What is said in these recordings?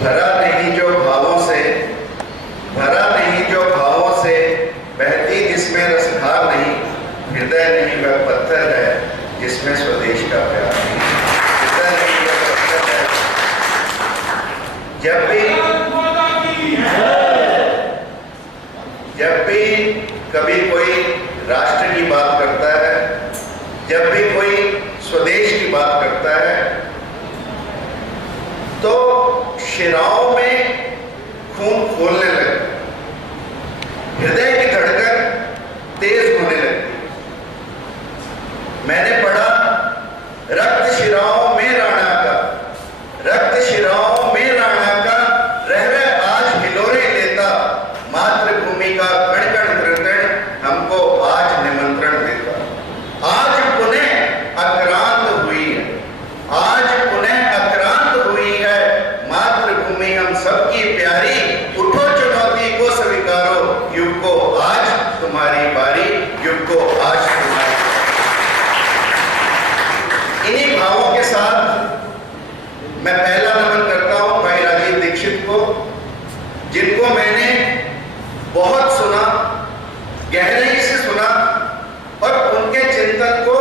भरा नहीं जो भावों से, भरा नहीं जो भावों से, बहती जिसमें रसधार नहीं, हृदय नहीं वह पत्थर है जिसमें स्वदेश का प्यार नहीं। हृदय नहीं वह पत्थर है। जब भी कभी कोई राष्ट्र की बात करता है, जब भी कोई स्वदेश की बात करता है, तो शिराओं में खून खोलने लगता है, हृदय की धड़कन तेज होने लगती है। मैंने पढ़ा, रक्त शिराओं में राणा का, रक्त शिराओं में राणा का, रह रह आज हिलोरे लेता, मातृभूमि का कण कण तृण हमको आज निमंत्रण देता। आज पुनः आक्रांत हुई है, आज पुनः आक्रांत हुई है मातृभूमि हम सबकी प्यारी, उठो चुनौती को स्वीकारो, युग को आज तुम्हारी बारी, युग को आज तुम्हारी। इन्हीं भावों के साथ मैं पहला नमन करता हूं भाई राजीव दीक्षित को, जिनको मैंने बहुत सुना, गहराई से सुना और उनके चिंतन को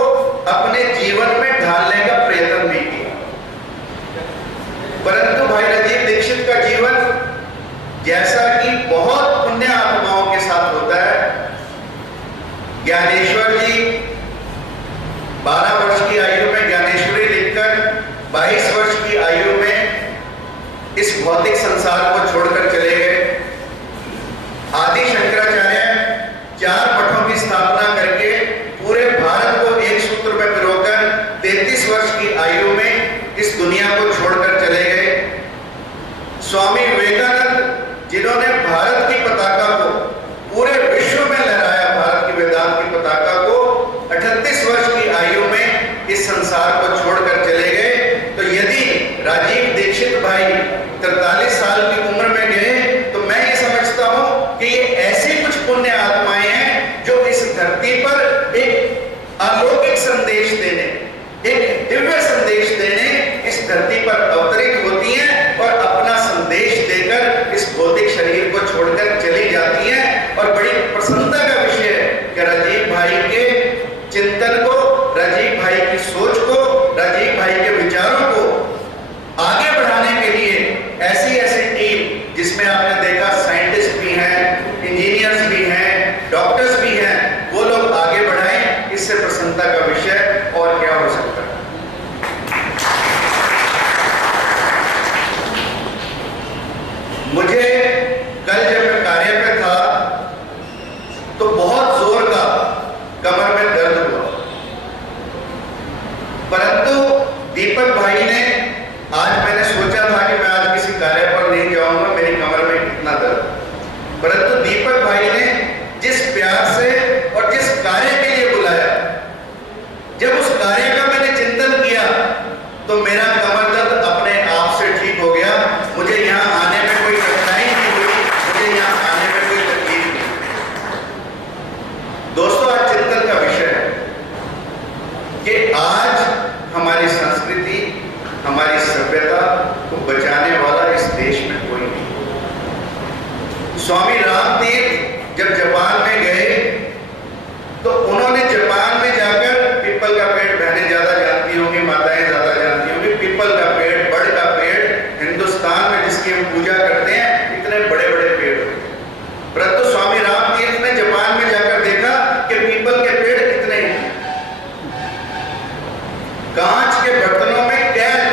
अपने जीवन में ढालने का प्रयत्न भी किया। परंतु भाई राजीव दीक्षित का जीवन, जैसा कि बहुत पुण्य आत्माओं के साथ होता है, ज्ञानेश्वर जी 12 वर्ष की आयु में ज्ञानेश्वरी लिखकर 22 वर्ष की आयु में इस भौतिक संसार को छोड़कर चले गए। आदि शंकराचार्य 4 मठों की स्थापना करके पूरे भारत को एक सूत्र में पिरोकर 33 वर्ष की आयु में इस दुनिया को छोड़कर चले गए। स्वामी विवेकानंद, जिन्होंने भारत की पताका को पूरे विश्व में लहराया, भारत की वेदांत की पताका को, 38 वर्ष की आयु में इस संसार को छोड़कर चले गए। तो यदि राजीव दीक्षित भाई 43 साल की उम्र में गए, तो मैं ये समझता हूं कि ये ऐसी कुछ पुण्य आत्माएं हैं जो इस धरती पर एक अलौकिक संदेश देने, एक दिव्य संदेश देने इस धरती पर अवतरित होती हैं और अपना संदेश देकर इस भौतिक शरीर को छोड़कर चली जाती हैं। और बड़ी प्रसन्नता का विषय है कि राजीव भाई के चिंतन को, राजीव भाई की सोच को, राजीव भाई के विचारों को आगे बढ़ाने के लिए ऐसी ऐसी टीम, जिसमें आपने देखा साइंटिस्ट भी हैं, इंजीनियर्स भी हैं, डॉक्टर्स भी हैं, वो लोग आगे बढ़ाएं, इससे प्रसन्नता का विषय और क्या हो सकता है। मुझे कल जब मैं कार्य पे था तो बहुत जोर का कमर में दर्द हुआ, परंतु दीपक भाई ने, आज मैंने सोचा था कि मैं आज किसी कार्य पर नहीं जाऊंगा, मेरी कमर में कितना दर्द, परंतु दीपक भाई ने जिस प्यार से और जिस कार्य के लिए बुलाया, जब उस कार्य का मैंने चिंतन किया तो मेरा कमर दर्द अपने आप से ठीक हो गया। मुझे यहाँ आने में कोई कठिनाई नहीं हुई, मुझे यहाँ आने में कोई तकलीफ नहीं। दोस्तों, आज चिंतन का विषय है कि आज हमारी संस्कृति, हमारी सभ्यता को बचाने वाला इस देश में कोई नहीं। स्वामी रामतीर्थ जब जापान में गए तो उन्होंने जापान में जाकर, पीपल का पेड़ बहनें ज्यादा जानती होंगी, माताएं ज्यादा जानती होंगी, पीपल का पेड़, बड़ का पेड़, हिंदुस्तान में जिसकी हम पूजा करते हैं, इतने बड़े बड़े पेड़ होते हैं। परंतु स्वामी रामतीर्थ ने जापान में जाकर देखा कि पीपल के पेड़ कितने हैं, कांच के बर्तनों में कैद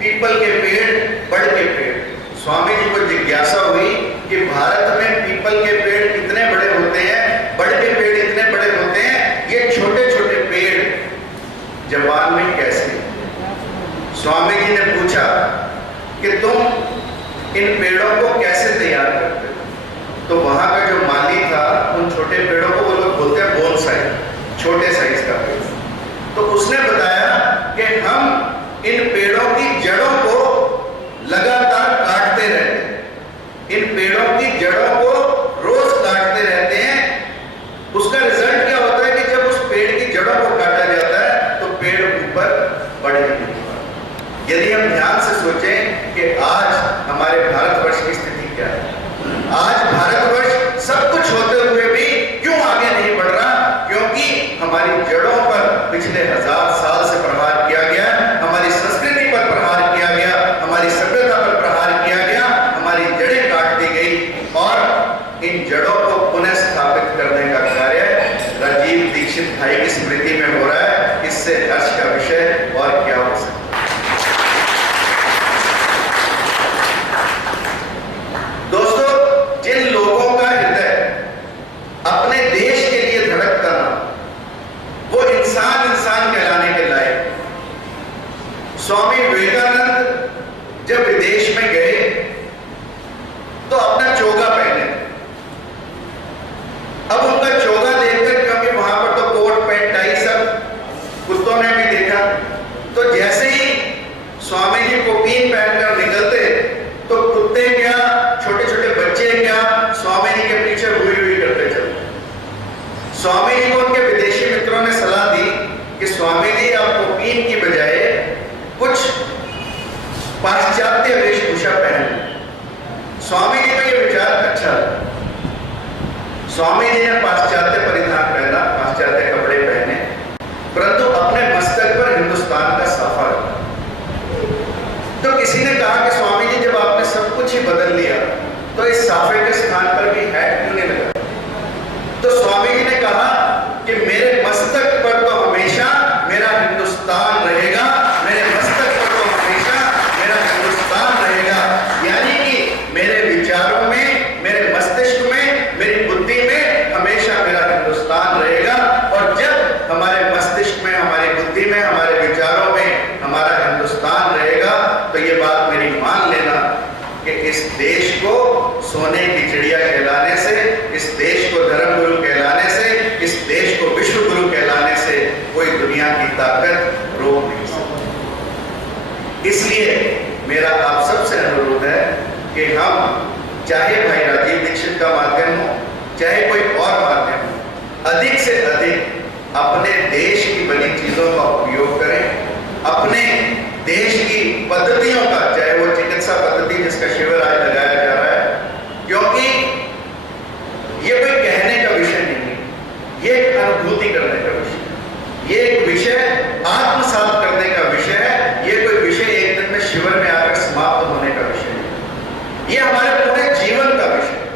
पीपल के पेड़, बड़ के पेड़। स्वामी जी को जिज्ञासा हुई कि भारत में पीपल के पेड़ कितने बड़े होते हैं, बड़ के पेड़ इतने बड़े होते हैं, ये छोटे छोटे पेड़ जापान में कैसे? स्वामी जी ने पूछा कि तुम इन पेड़ों को कैसे तैयार करते हो? तो वहां का जो माली था, उन छोटे पेड़ों को वो लोग बोलते हैं बोनसाई, छोटे साइज का पेड़। तो उसने बताया कि हम इन पेड़ों की जड़ों को लगातार काटते रहते हैं, इन पेड़ों की जड़ों को रोज काटते रहते हैं। उसका रिजल्ट क्या होता है कि जब उस पेड़ की जड़ों को काटा जाता है तो पेड़ ऊपर बढ़ नहीं पाता। यदि हम ध्यान से सोचें कि आज हमारे विदेश में गए तो अपना चोगा पहने। अब उनका चोगा देखकर, क्योंकि वहां पर तो कोट पैंट टाई सब कुत्तों ने भी देखा, तो जैसे ही स्वामी जी कोपीन पहनकर निकलते तो कुत्ते क्या, छोटे छोटे बच्चे क्या, स्वामी जी के पीछे हुई हुई करते चलते। स्वामी जी को उनके विदेशी मित्रों ने सलाह दी कि स्वामी जी आप कोपीन की बजाय कुछ पाश्चात्य वेशभूषा पहन। स्वामी जी को यह विचार अच्छा लगा। स्वामी जी ने पाश्चात्य परिधान पहना, पाश्चात्य कपड़े पहने, परंतु अपने मस्तक पर हिंदुस्तान का साफा रखा। तो किसी ने कहा कि स्वामी जी जब आपने सब कुछ ही बदल लिया तो इस साफे के स्थान पर भी हैट क्यों नहीं लगा? तो स्वामी जी ने कहा कि मेरे मस्तक पर तो हमेशा मेरा हिंदुस्तान रहेगा, मेरे मस्तक पर तो हमेशा मेरा हिंदुस्तान रहेगा। यानी कि मेरे विचारों में, मेरे मस्तिष्क में, मेरी बुद्धि में हमेशा मेरा हिंदुस्तान रहेगा। और जब हमारे मस्तिष्क में, हमारी बुद्धि में, हमारे विचारों में हमारा हिंदुस्तान रहेगा तो ये बात मेरी मान लेना कि इस देश को सोने की चिड़िया कहलाने से, इस देश को धर्मगुरु कहलाने से, इस देश को विश्व गुरु कहलाने से कोई दुनिया की ताकत रोक नहीं सकती। इसलिए मेरा आप सबसे अनुरोध है कि हम, चाहे भाई राजीव दीक्षित का माध्यम हो, चाहे कोई और माध्यम हो, अधिक से अधिक अपने देश की बनी चीजों का उपयोग करें, अपने देश की पद्धतियों का, चाहे वो चिकित्सा पद्धति जिसका शिविर आज लगाया जा रहा है, क्योंकि ये कोई कहने का विषय नहीं है, ये एक अनुभूति करने का विषय है, ये एक विषय आत्मसात करने का विषय है, ये कोई विषय एक दिन में शिविर में आकर समाप्त होने का विषय नहीं, ये हमारे पूरे जीवन का विषय है।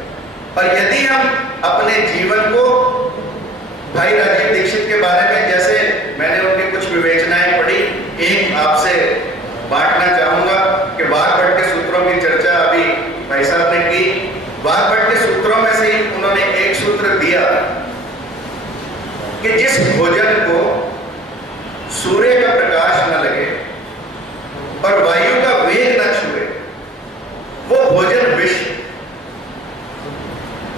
और यदि हम अपने जीवन को भाई राजीव दीक्षित के बारे में, जैसे मैंने उनकी कुछ विवेचनाएं पढ़ी, एक आपसे बांटना चाहूंगा कि वाघभट के सूत्रों की चर्चा अभी भाई साहब ने की। वाघभट के सूत्रों में से उन्होंने एक सूत्र दिया कि जिस भोजन को सूर्य का प्रकाश न लगे और वायु का वेग न छुए वो भोजन विष।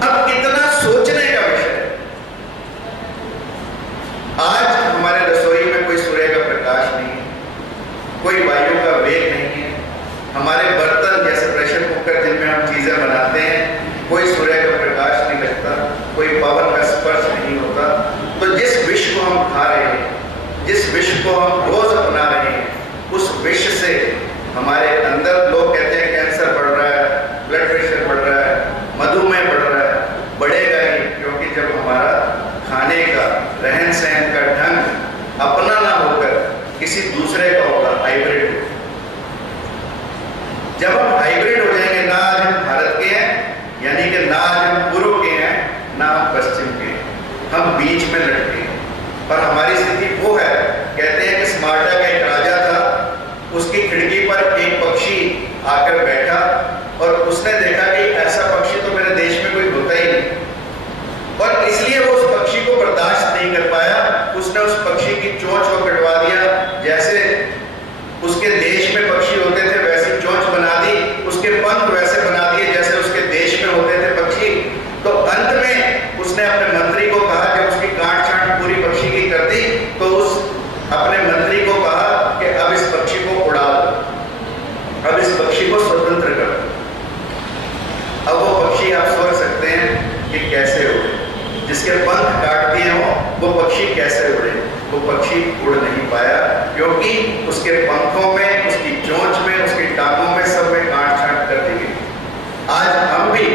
अब कितना सोचने का विषय है। आज हमारे रसोई में कोई सूर्य का प्रकाश नहीं है, कोई वायु का वेग नहीं है, हमारे बर्तन जैसे प्रेशर कुकर जिनमें हम चीजें बनाते हैं, कोई सूर्य का प्रकाश नहीं लगता, कोई पवन का स्पर्श नहीं होता। तो जिस विष को हम खा रहे हैं, जिस विष को हम रोज अपना रहे हैं, उस विष से हमारे अंदर, लोग कहते हैं कैंसर बढ़ रहा है, ब्लड प्रेशर बढ़ रहा है, मधुमेह बढ़ रहा है, बढ़ेगा ही, क्योंकि जब हमारा खाने का, रहन सहन का ढंग अपना ना होकर किसी दूसरे का होगा, हाइब्रिड। जब हम हाइब्रिड हो जाएंगे, ना आज हम भारत के हैं, यानी कि ना आज हम पूर्व के हैं, ना हम पश्चिम के हैं, हम बीच में लटके हैं। और हमारी स्थिति वो है, कहते हैं कि स्मार्टा का एक राजा था, उसकी खिड़की पर एक पक्षी आकर बैठा और उसने देखा कि ऐसा पक्षी तो मेरे देश में कोई होता ही नहीं, और इसलिए वो उस पक्षी को बर्दाश्त नहीं कर पाया। उसने उस पक्षी की चोंच को कटवा दिया, जैसे उसके देश में पक्षी होते थे वैसी चोंच बना दी, उसके पंख वैसे बना दिए जैसे उसके देश में होते थे पक्षी। तो अंत में उसने अपने मंत्री को कहा, जब उसकी काट छांट पूरी पक्षी की कर दी, तो उस अपने मंत्री को कहा कि अब इस पक्षी को उड़ा दो, अब इस पक्षी को स्वतंत्र कर दो। अब वो पक्षी आप सोच सकते हैं कि कैसे उड़े, जिसके पंख काट दिए हो वो पक्षी कैसे उड़े? वो पक्षी उड़ नहीं पाया, क्योंकि उसके पंखों में, उसकी चोंच में, उसकी टांगों में, सब में काट छांट कर दी गई। आज हम भी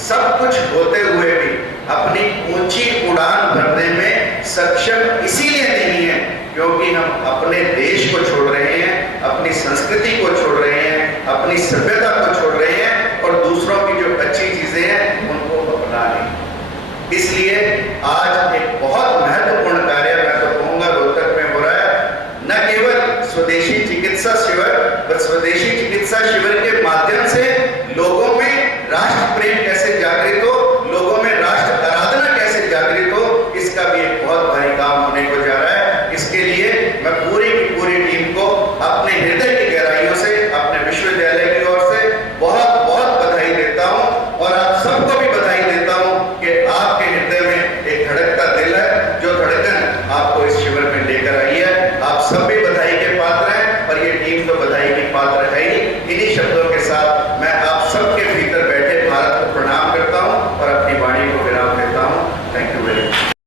सब कुछ होते हुए भी अपनी ऊंची उड़ान भरने में सक्षम इसीलिए नहीं है क्योंकि हम अपने देश को छोड़ रहे हैं, अपनी संस्कृति को छोड़ रहे हैं, अपनी सभ्यता को छोड़ रहे हैं और दूसरों की जो अच्छी चीजें हैं उनको अपना रहे हैं। इसलिए आज एक बहुत महत्वपूर्ण कार्य मैं तो कहूंगा रोहतक में हो रहा है। न केवल स्वदेशी चिकित्सा शिविर, बल्कि स्वदेशी चिकित्सा शिविर